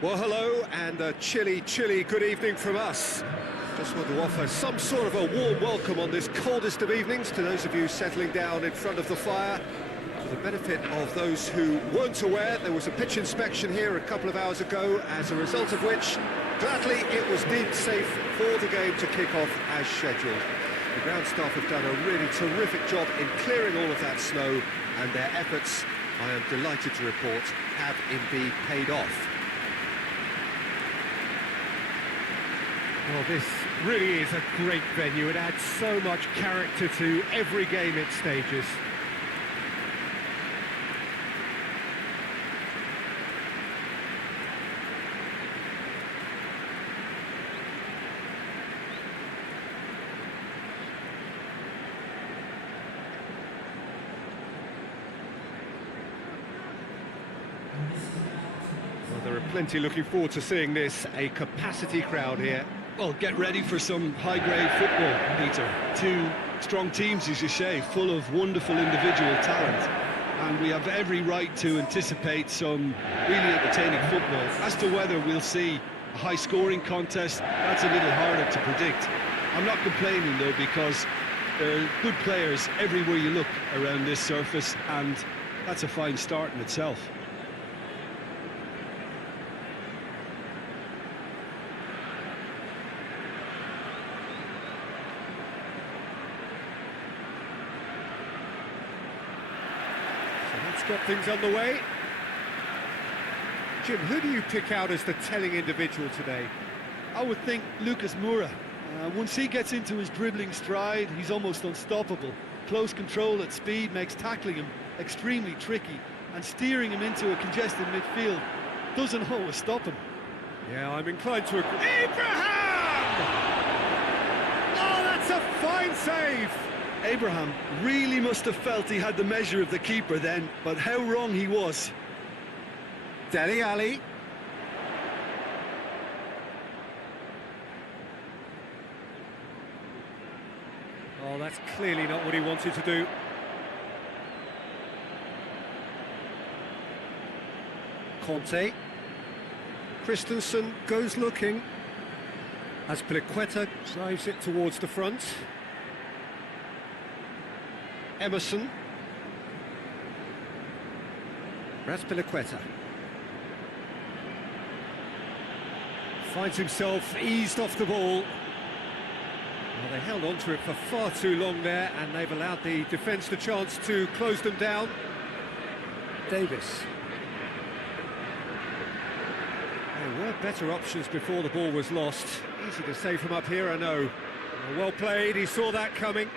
Well, hello, and a chilly good evening from us. Just want to offer some sort of a warm welcome on this coldest of evenings to those of you settling down in front of the fire. For the benefit of those who weren't aware, there was a pitch inspection here a couple of hours ago, as a result of which, gladly, it was deemed safe for the game to kick off as scheduled. The ground staff have done a really terrific job in clearing all of that snow, and their efforts, I am delighted to report, have indeed paid off. Well, this really is a great venue. It adds so much character to every game it stages. Well, there are plenty looking forward to seeing this, a capacity crowd here. Well, get ready for some high-grade football, Peter. Two strong teams, as you say, full of wonderful individual talent. And we have every right to anticipate some really entertaining football. As to whether we'll see a high-scoring contest, that's a little harder to predict. I'm not complaining, though, because there are good players everywhere you look around this surface, and that's a fine start in itself. Got things underway. Jim, who do you pick out as the telling individual today? I would think Lucas Moura. Once he gets into his dribbling stride, he's almost unstoppable. Close control at speed makes tackling him extremely tricky, and steering him into a congested midfield doesn't always stop him. Yeah, I'm inclined to agree. Abraham! Oh, that's a fine save! Abraham really must have felt he had the measure of the keeper then, but how wrong he was. Dele Alli. Oh, that's clearly not what he wanted to do. Conte. Christensen goes looking. As Azpilicueta drives it towards the front. Emerson. Azpilicueta finds himself eased off the ball. Well, they held on to it for far too long there, and they've allowed the defence the chance to close them down. Davis. There were better options before the ball was lost. Easy to say from up here, I know. Well played, he saw that coming.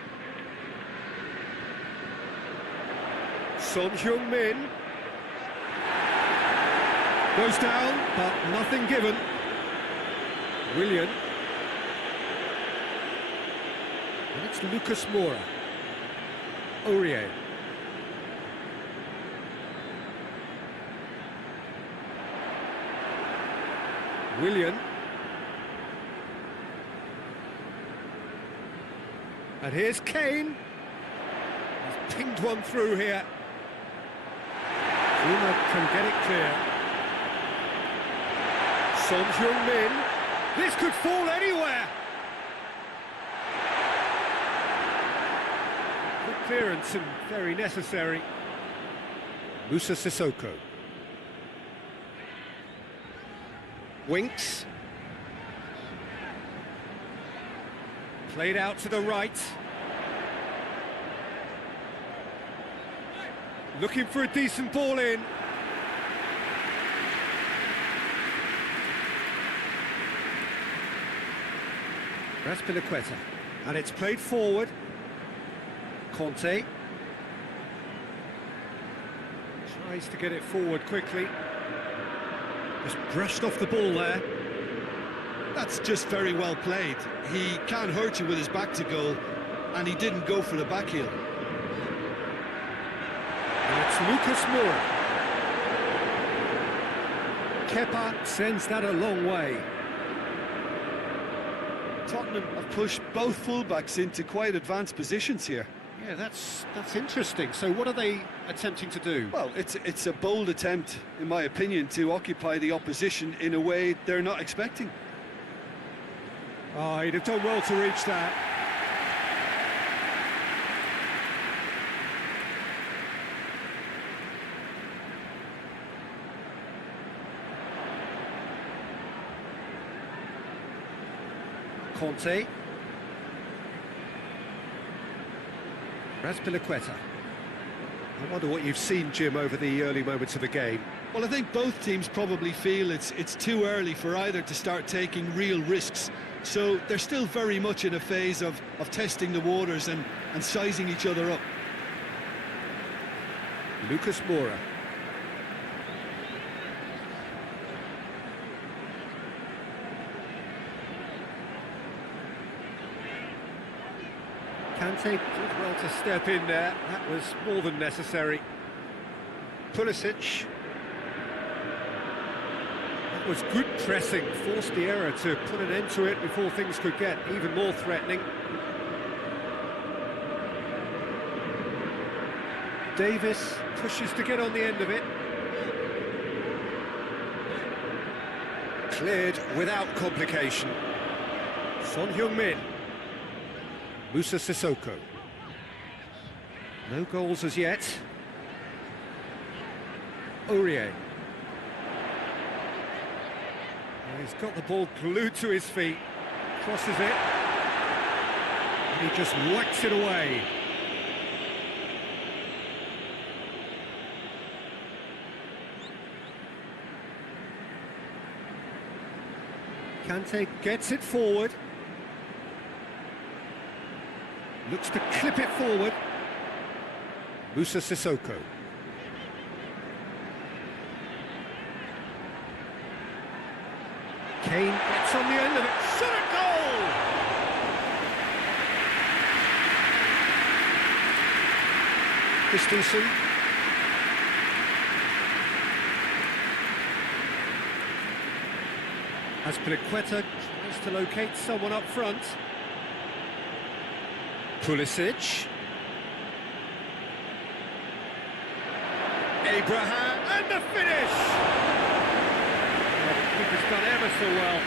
Son Heung-min goes down, but nothing given. Willian. And it's Lucas Moura. Aurier. Willian. And here's Kane. He's pinged one through here. Zuma can get it clear. Son Heung-min. This could fall anywhere. Good clearance and very necessary. Musa Sissoko. Winks. Played out to the right. Looking for a decent ball in. Azpilicueta. And it's played forward. Conte. Tries to get it forward quickly. Just brushed off the ball there. That's just very well played. He can't hurt you with his back to goal, and he didn't go for the back heel. It's Lucas Moura. Kepa sends that a long way. Tottenham have pushed both fullbacks into quite advanced positions here. Yeah, that's interesting. So what are they attempting to do? Well, it's a bold attempt, in my opinion, to occupy the opposition in a way they're not expecting. Oh, he'd have done well to reach that. Conte. Razpilicueta. I wonder what you've seen, Jim, over the early moments of the game. Well, I think both teams probably feel it's too early for either to start taking real risks. So they're still very much in a phase of testing the waters and sizing each other up. Lucas Moura. Kante did well to step in there. That was more than necessary. Pulisic. That was good pressing, forced the error to put an end to it before things could get even more threatening. Davis pushes to get on the end of it. Cleared without complication. Son Heung-min. Musa Sissoko. No goals as yet. Aurier. He's got the ball glued to his feet. Crosses it. And he just whacks it away. Kante gets it forward. Looks to clip it forward. Musa Sissoko. Kane gets on the end of it. Shot at goal! Christensen. Azpilicueta tries to locate someone up front. Pulisic. Abraham, and the finish! Oh, the keeper's done ever so well.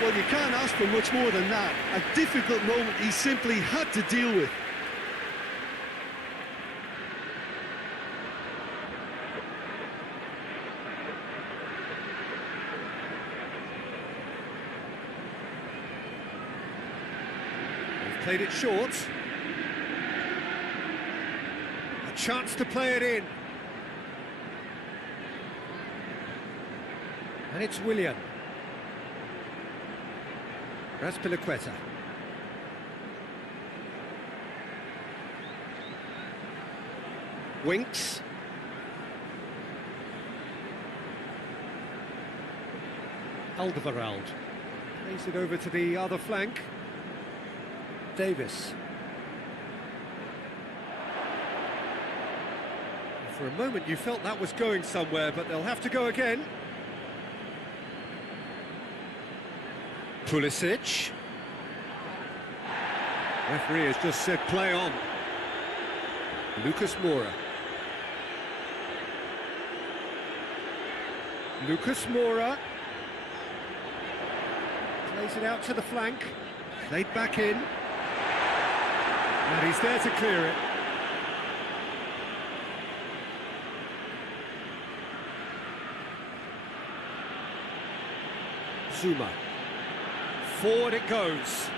Well, you can't ask for much more than that. A difficult moment he simply had to deal with. Played it short. A chance to play it in. And it's Willian. Razpilicueta. Winks. Alderweireld. Plays it over to the other flank. Davis. For a moment you felt that was going somewhere, but they'll have to go again. Pulisic. Referee has just said play on. Lucas Moura. Lucas Moura. Plays it out to the flank. Played back in. And he's there to clear it. Zuma. Forward it goes.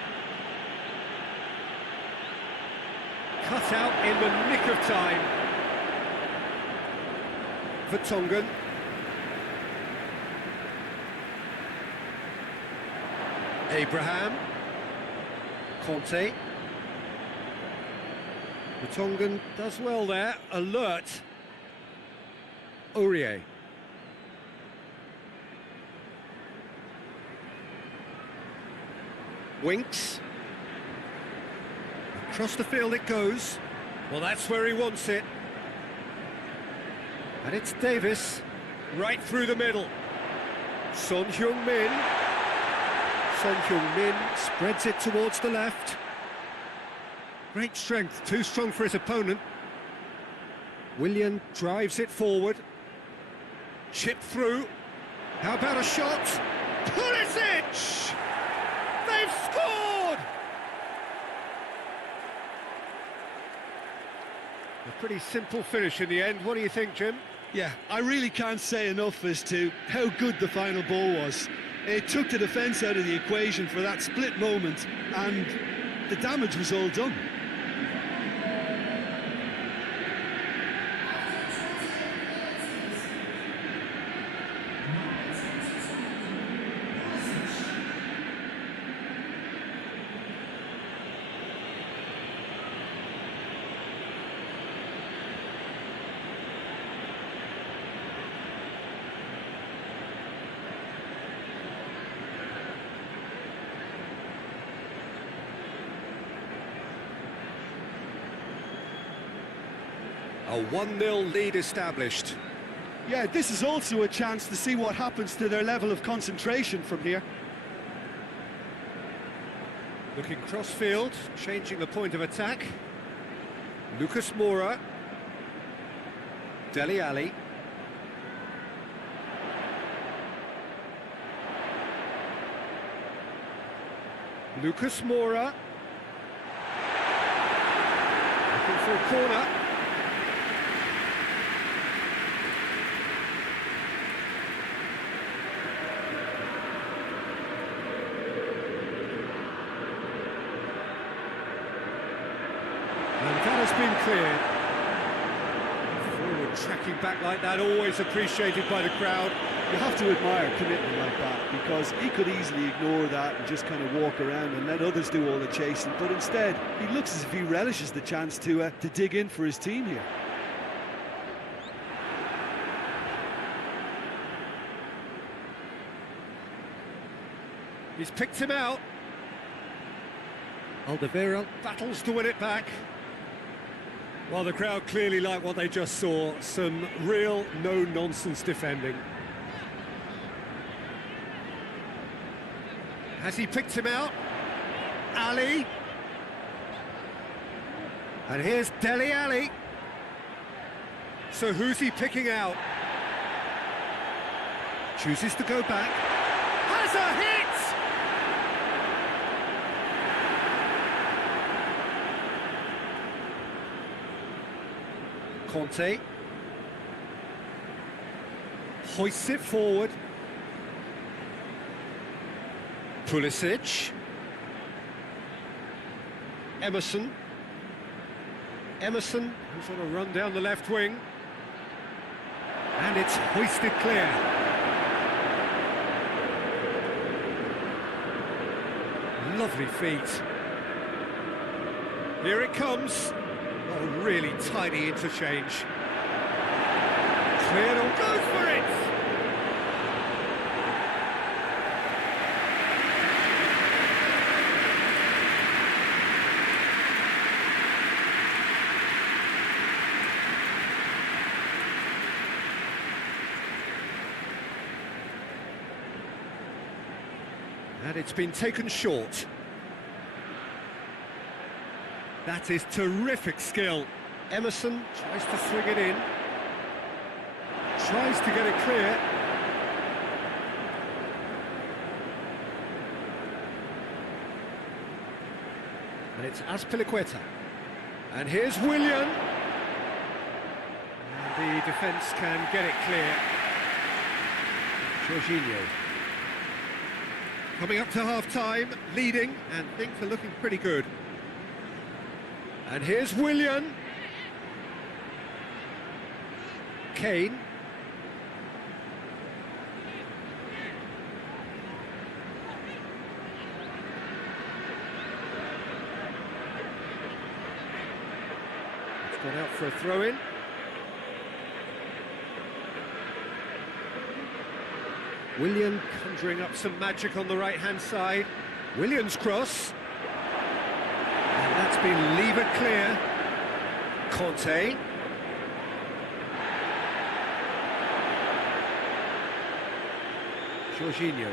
Cut out in the nick of time. Vertonghen. Abraham. Conte. Vertonghen does well there, alert. Aurier. Winks. Across the field it goes. Well, that's where he wants it. And it's Davis, right through the middle. Son Heung-min. Son Heung-min spreads it towards the left. Great strength, too strong for his opponent. Willian drives it forward. Chip through. How about a shot? Pulisic! They've scored! A pretty simple finish in the end. What do you think, Jim? Yeah, I really can't say enough as to how good the final ball was. It took the defence out of the equation for that split moment, and the damage was all done. A 1-0 lead established. Yeah, this is also a chance to see what happens to their level of concentration from here. Looking cross-field, changing the point of attack. Lucas Moura. Dele Alli. Lucas Moura. Looking for a corner. And that has been cleared. Forward tracking back like that, always appreciated by the crowd. You have to admire commitment like that, because he could easily ignore that and just kind of walk around and let others do all the chasing, but instead he looks as if he relishes the chance to dig in for his team here. He's picked him out. Alderweireld battles to win it back. Well, the crowd clearly like what they just saw. Some real no-nonsense defending. Has he picked him out? Ali. And here's Dele Alli. So who's he picking out? Chooses to go back. Has a hit! Conte hoists it forward. Pulisic. Emerson, who's on a run down the left wing. And it's hoisted clear. Lovely feet. Here it comes. Oh, really tiny interchange. Cleared on, goes for it! And it's been taken short. That is terrific skill. Emerson tries to swing it in. Tries to get it clear. And it's Azpilicueta. And here's Willian. And the defence can get it clear. Jorginho. Coming up to half-time, leading, and things are looking pretty good. And here's Willian. Kane. It's gone out for a throw-in. Willian conjuring up some magic on the right-hand side. Willian's cross. And that's been levered clear. Conte. Jorginho.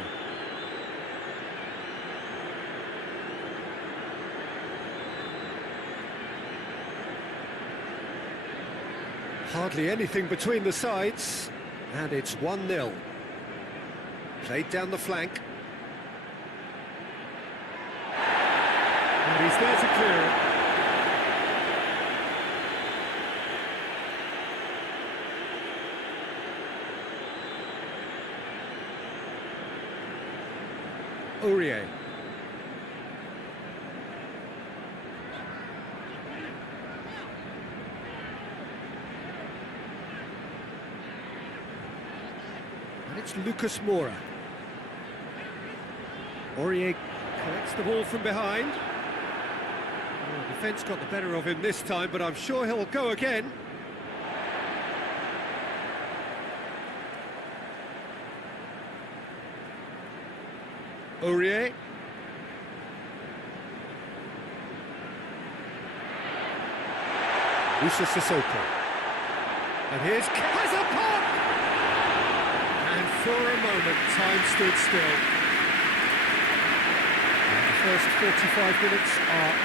Hardly anything between the sides, and it's 1-0. Played down the flank. And he's there to clear it. Aurier. And it's Lucas Moura. Aurier collects the ball from behind. Well, defence got the better of him this time, but I'm sure he'll go again. Aurier. Moussa Sissoko. And here's Kazapok! And for a moment, time stood still. And the first 45 minutes are up.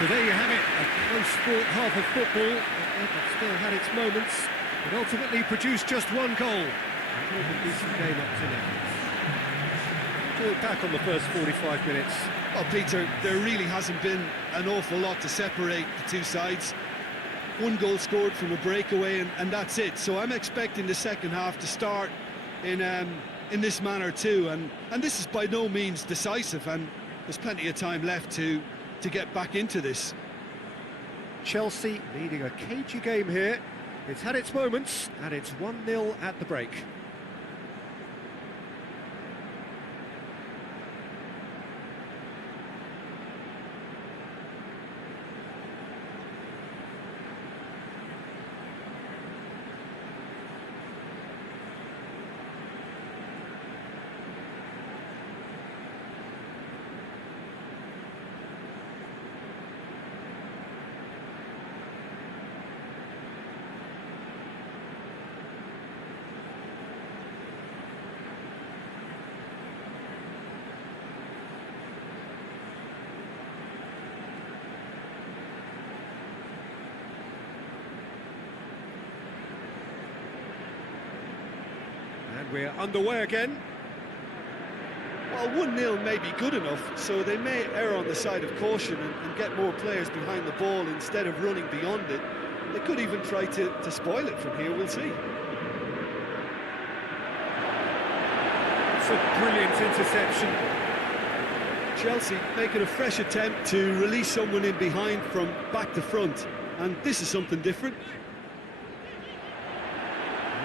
So there you have it, a close-fought half of football that still had its moments, but ultimately produced just one goal. A really decent game up to now. To look back on the first 45 minutes. Well, Peter, there really hasn't been an awful lot to separate the two sides. One goal scored from a breakaway, and that's it. So I'm expecting the second half to start in this manner too. And this is by no means decisive, and there's plenty of time left to get back into this. Chelsea leading a cagey game here. It's had its moments, and it's 1-0 at the break. And we're underway again. Well, 1-0 may be good enough, so they may err on the side of caution and get more players behind the ball instead of running beyond it. They could even try to spoil it from here, we'll see. It's a brilliant interception. Chelsea making a fresh attempt to release someone in behind from back to front, and this is something different.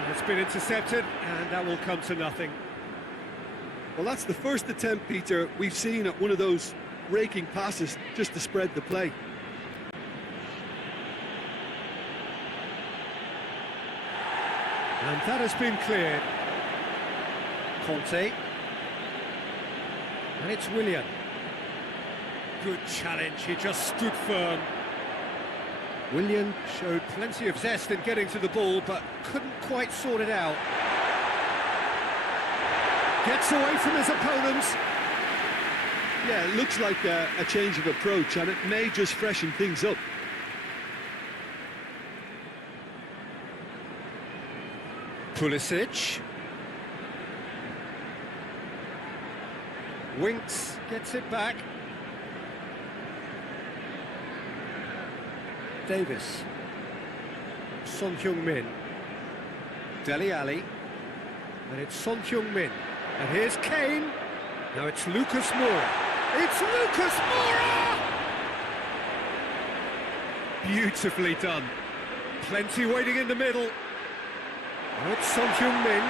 It's been intercepted, and that will come to nothing. Well, that's the first attempt, Peter, we've seen at one of those raking passes just to spread the play. And that has been cleared. Conte. And it's Willian. Good challenge, he just stood firm. Willian showed plenty of zest in getting to the ball, but couldn't quite sort it out. Gets away from his opponents. Yeah, it looks like a change of approach, and it may just freshen things up. Pulisic. Winks, gets it back. Davis. Son Heung-min. Dele Alli. And it's Son Heung-min. And here's Kane. Now it's Lucas Moura. It's Lucas Moura! Beautifully done. Plenty waiting in the middle. And it's Son Heung-min.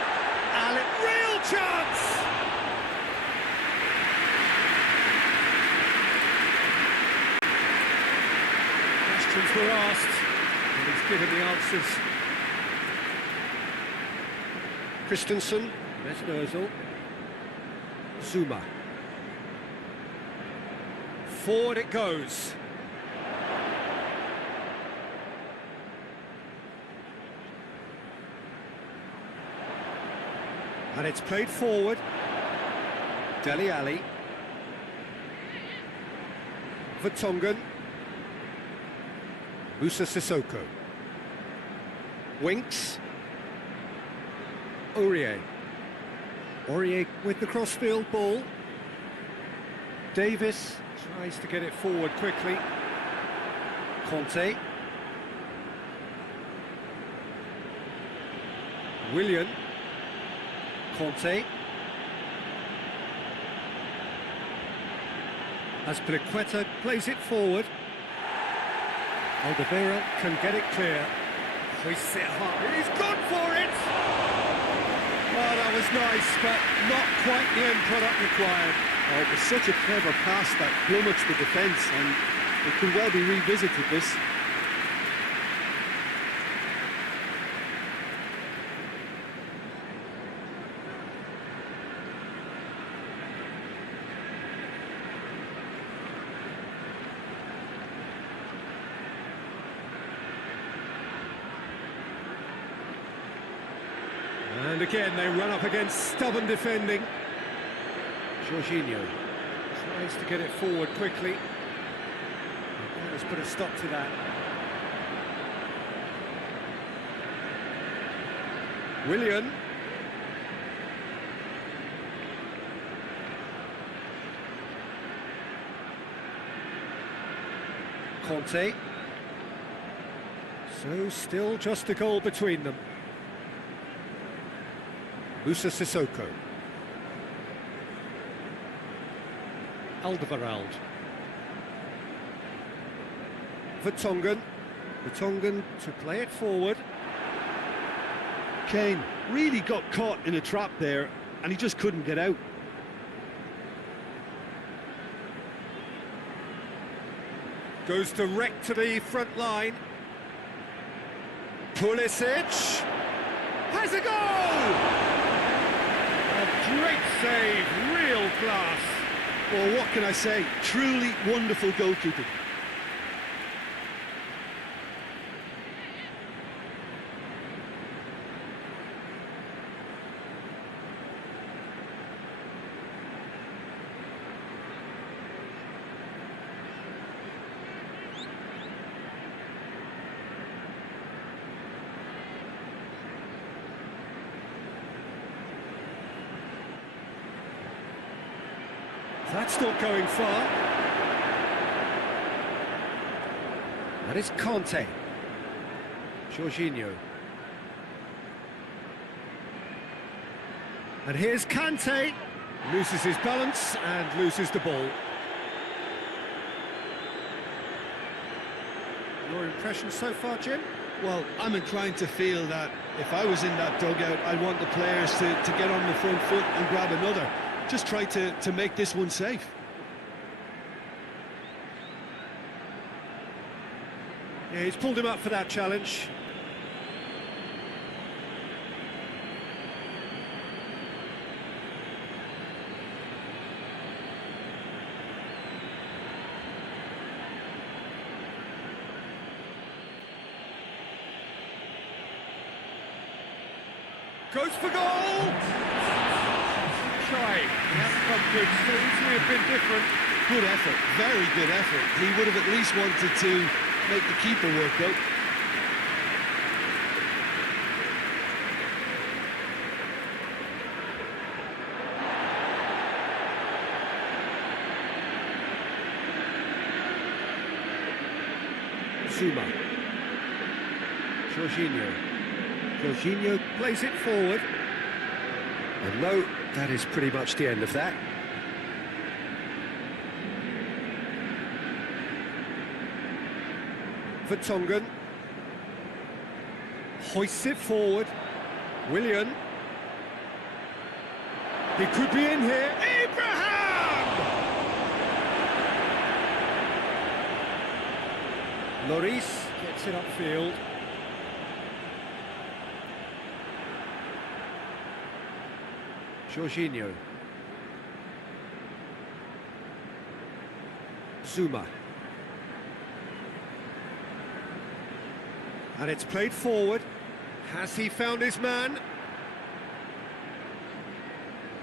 And real chance! Questions were asked, and he's given the answers. Christensen, Mesut Zuma. Forward it goes. And it's played forward. Dele Alli. Vertonghen. Moussa Sissoko. Winks. Aurier. Aurier with the crossfield ball. Davis tries to get it forward quickly. Conte. Willian. Conte. As Pliqueta plays it forward. Alderweireld can get it clear. Hoists it hard. He's gone for it! Oh, that was nice, but not quite the end product required. Oh, it was such a clever pass that plummets the defence, and it could well be revisited, this. And again, they run up against stubborn defending. Jorginho tries to get it forward quickly. Let's put a stop to that. Willian. Conte. So still just a goal between them. Musa Sissoko. Alderweireld. Vertonghen. Vertonghen to play it forward. Kane really got caught in a trap there, and he just couldn't get out. Goes direct to the front line. Pulisic has a goal! A great save, real class. Well, what can I say? Truly wonderful goalkeeping. That's not going far. That is Conte. Jorginho. And here's Kante. Loses his balance and loses the ball. Your impression so far, Jim? Well, I'm inclined to feel that if I was in that dugout, I'd want the players to get on the front foot and grab another. Just try to make this one safe. Yeah, he's pulled him up for that challenge. Goes for goal! Try. He hasn't come good, so easily have been different. Good effort, very good effort. He would have at least wanted to make the keeper work out. Zuma. Jorginho. Jorginho plays it forward. And no, that is pretty much the end of that. Vertonghen. Hoists it forward. Willian. He could be in here. Abraham! Lloris gets it upfield. Jorginho. Zuma. And it's played forward. Has he found his man?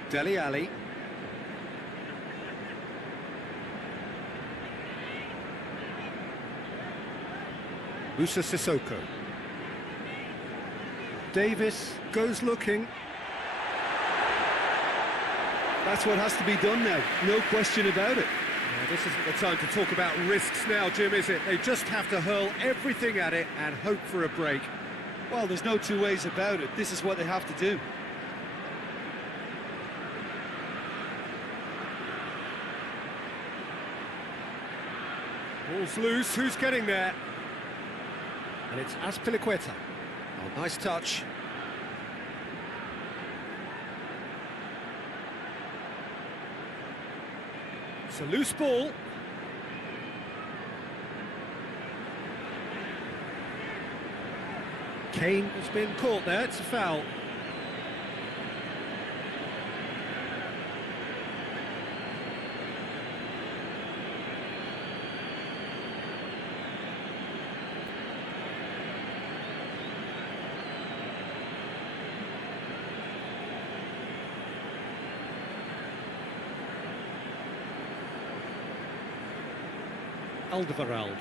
Dele Alli. Musa Sissoko. Davis goes looking. That's what has to be done now, no question about it. Yeah, this isn't the time to talk about risks now, Jim, is it? They just have to hurl everything at it and hope for a break. Well, there's no two ways about it. This is what they have to do. Ball's loose, who's getting there? And it's Azpilicueta. Oh, nice touch. It's a loose ball. Kane has been caught there, it's a foul. Alderweireld.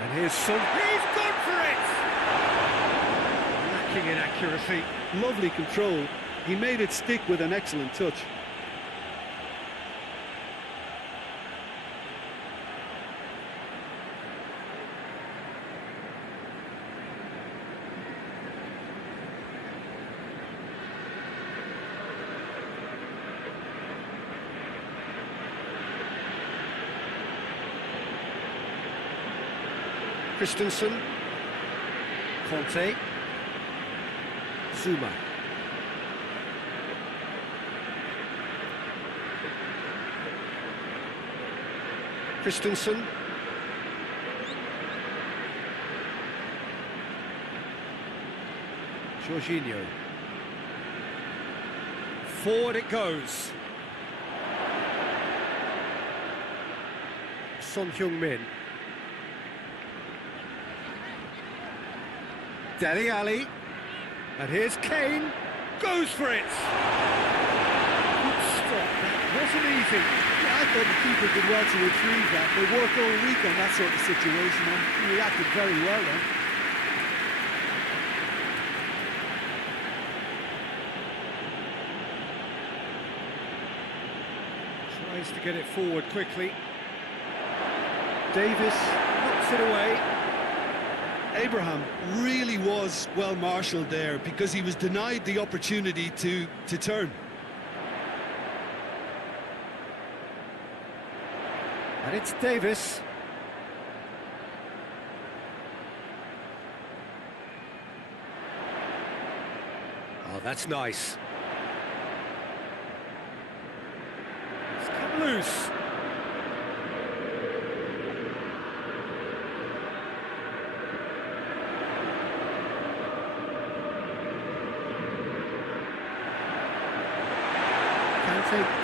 And here's Son. He's gone for it! Lacking in accuracy. Lovely control. He made it stick with an excellent touch. Christensen. Conte. Zuma. Christensen. Jorginho. Forward it goes. Son Heung-min. Dele Alli, and here's Kane, goes for it! Good stop, that wasn't easy. Yeah, I thought the keeper did well to retrieve that. They worked all week on that sort of situation and he reacted very well then. Tries to get it forward quickly. Davis knocks it away. Abraham really was well marshalled there because he was denied the opportunity to turn. And it's Davis. Oh, that's nice. It's come loose.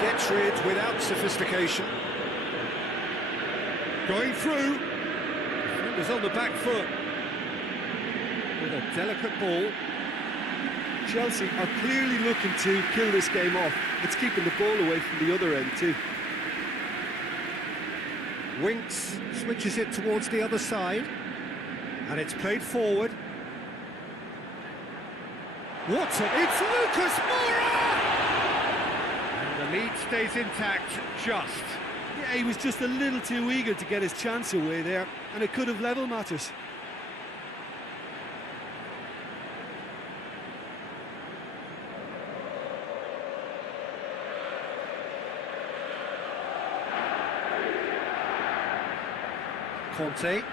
Gets rid without sophistication. Going through. Defender's on the back foot. With a delicate ball. Chelsea are clearly looking to kill this game off. It's keeping the ball away from the other end too. Winks switches it towards the other side. And it's played forward. Watson, it's Lucas Moura! The lead stays intact, just. Yeah, he was just a little too eager to get his chance away there, and it could have leveled matters. Conte.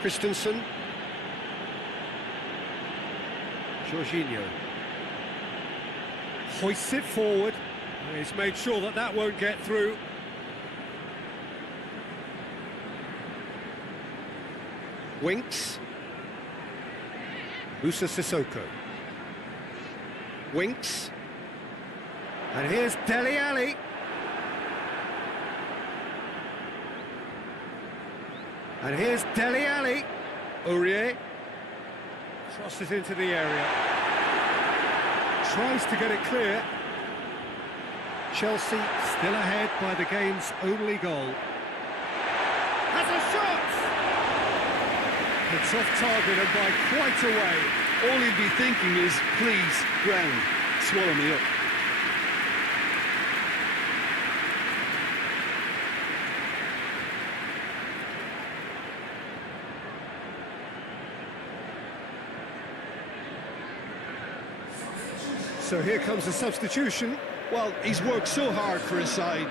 Christensen. Jorginho. Hoists it forward. He's made sure that that won't get through. Winks. Musa Sissoko. Winks. And here's Dele Alli. And here's Dele Alli. Aurier crosses into the area. Tries to get it clear. Chelsea still ahead by the game's only goal. Has a shot! It's off target and by quite a way. All he'd be thinking is, please, ground, swallow me up. So here comes the substitution. Well, he's worked so hard for his side,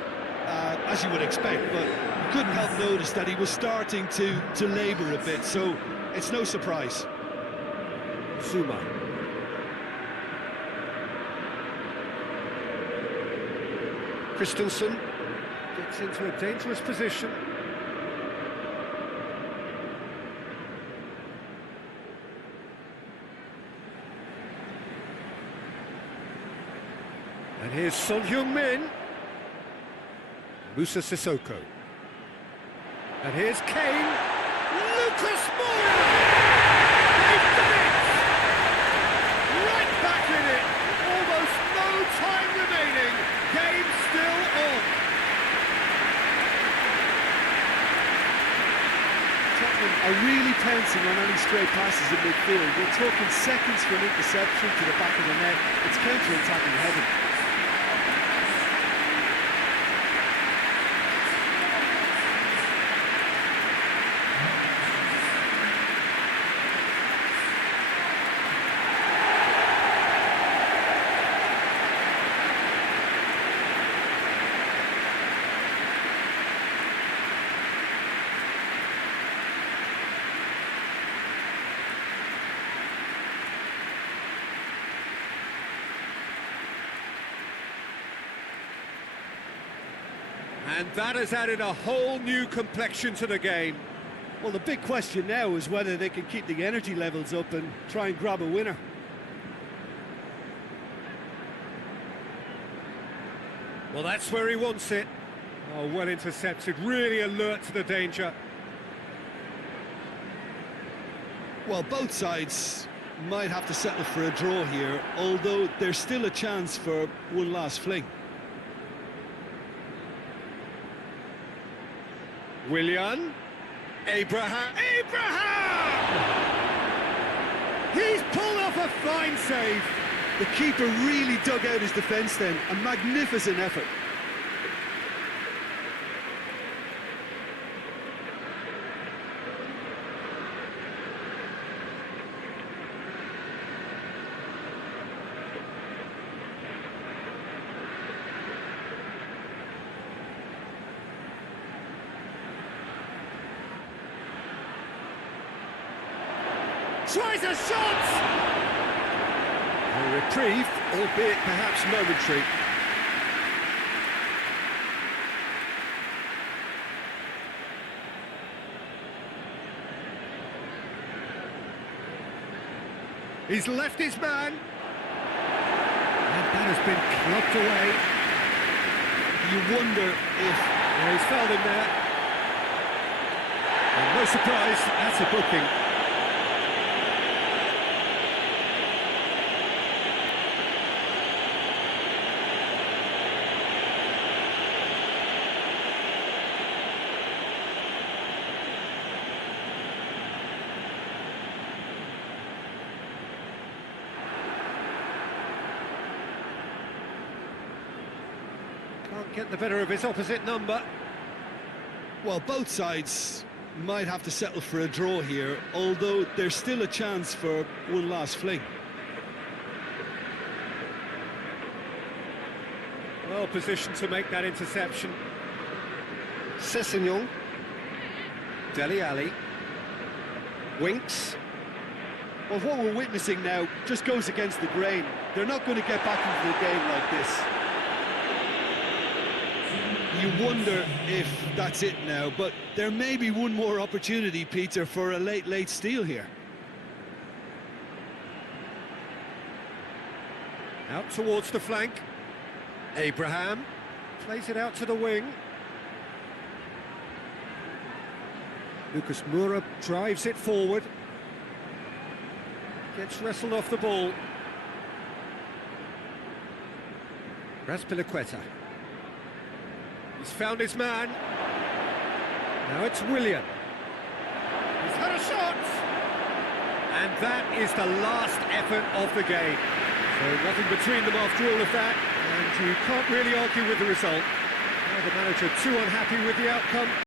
as you would expect, but you couldn't help notice that he was starting to labour a bit, so it's no surprise. Zuma. Christensen gets into a dangerous position. And here's Son Heung-min. Musa Sissoko. And here's Kane. Lucas Moura! They've done it! Right back in it! Almost no time remaining. Game still on. Tottenham are really pouncing on any stray passes in midfield. We're talking seconds from interception to the back of the net. It's counter-attacking heaven. And that has added a whole new complexion to the game. Well, the big question now is whether they can keep the energy levels up and try and grab a winner. Well, that's where he wants it. Oh, well intercepted, really alert to the danger. Well, both sides might have to settle for a draw here, although there's still a chance for one last fling. Willian. Abraham. He's pulled off a fine save. The keeper really dug out his defence then. A magnificent effort. Tries a shot! A reprieve, albeit perhaps momentary. He's left his man. And that has been clubbed away. You wonder if... Well, he's fouled him there. And no surprise, that's a booking. Can't get the better of his opposite number. Well, both sides might have to settle for a draw here, although there's still a chance for one last fling. Well positioned to make that interception. Sessegnon. Dele Alli. Winks. Well, what we're witnessing now just goes against the grain. They're not going to get back into the game like this. You wonder if that's it now, but there may be one more opportunity, Peter, for a late steal here. Out towards the flank. Abraham plays it out to the wing. Lucas Moura drives it forward. Gets wrestled off the ball. Raspilicueta. He's found his man. Now it's Willian. He's had a shot! And that is the last effort of the game. So nothing between them after all of that, and you can't really argue with the result. Now the manager too unhappy with the outcome.